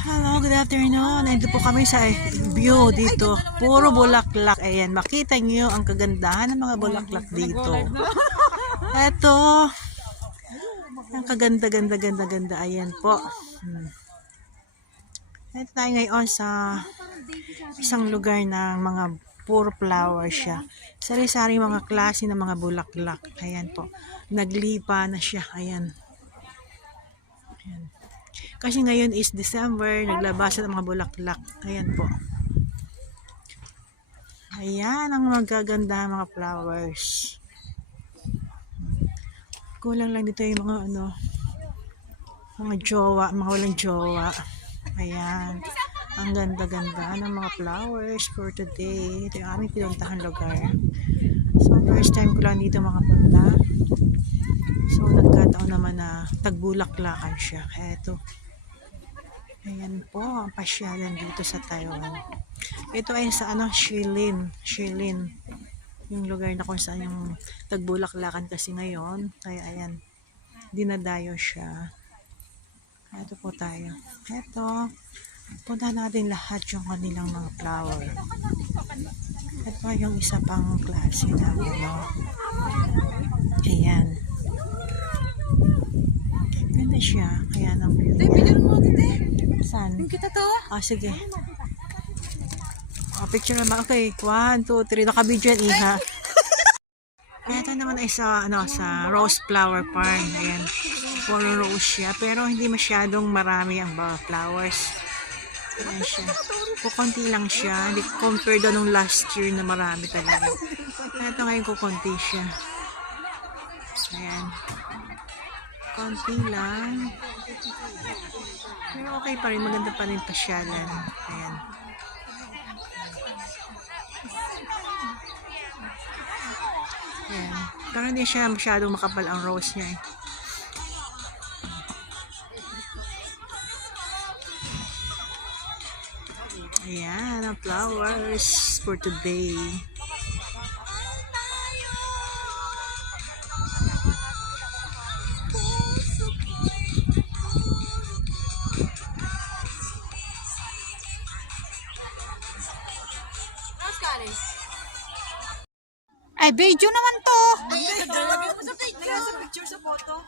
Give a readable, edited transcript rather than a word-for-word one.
Hello, good afternoon. Nandito po kami sa view dito. Puro bulaklak. Ayan, makita niyo ang kagandahan ng mga bulaklak dito. Eto, ang kaganda-ganda-ganda-ganda. Ayan po. Ito tayo ngayon sa isang lugar ng mga puro flowers siya. Sari-sari mga klase ng mga bulaklak. Ayan po. Naglipa na siya. Ayan. Ayan. Kasi ngayon is December, naglabasan ng mga bulaklak. Ayan po. Ayan ang magaganda mga flowers. Kulang lang dito yung mga mga jowa, mga walang jowa. Ayan. Ang ganda-ganda ng mga flowers for today. Ito yung aming pinuntahan lugar. So, first time ko lang dito mga punta. So, nagkataon naman na tagbulaklakan siya. Eto. Ayan po, ang pasyalan dito sa Taiwan. Ito ay sa Shilin. Yung lugar na kung saan yung tagbulaklakan kasi ngayon. Kaya ayan, dinadayo siya. Ito po tayo. Ito, punta natin lahat yung kanilang mga flower. Ito yung isa pang klase na Ayan. Ganda siya. Kaya nang view niya. Saan? Yung kita to? Sige. Picture naman. Okay. 1, 2, 3. Naka-video yan, iha. Ito naman ay sa Rose Flower Farm. Ayan. Puro rose siya. Pero hindi masyadong marami ang flowers. Ayan siya. Kukunti lang siya. Hindi compared nung last year na marami talaga. Ito ngayon kukunti siya. Ayan. Konti lang. Pero okay pa rin. Maganda pa rin pasyalan. Ayan. Ayan. Pero hindi siya masyadong makapal ang rose niya. Ayan. Ang flowers for today. Ay, video naman to. Nasa picture sa photo.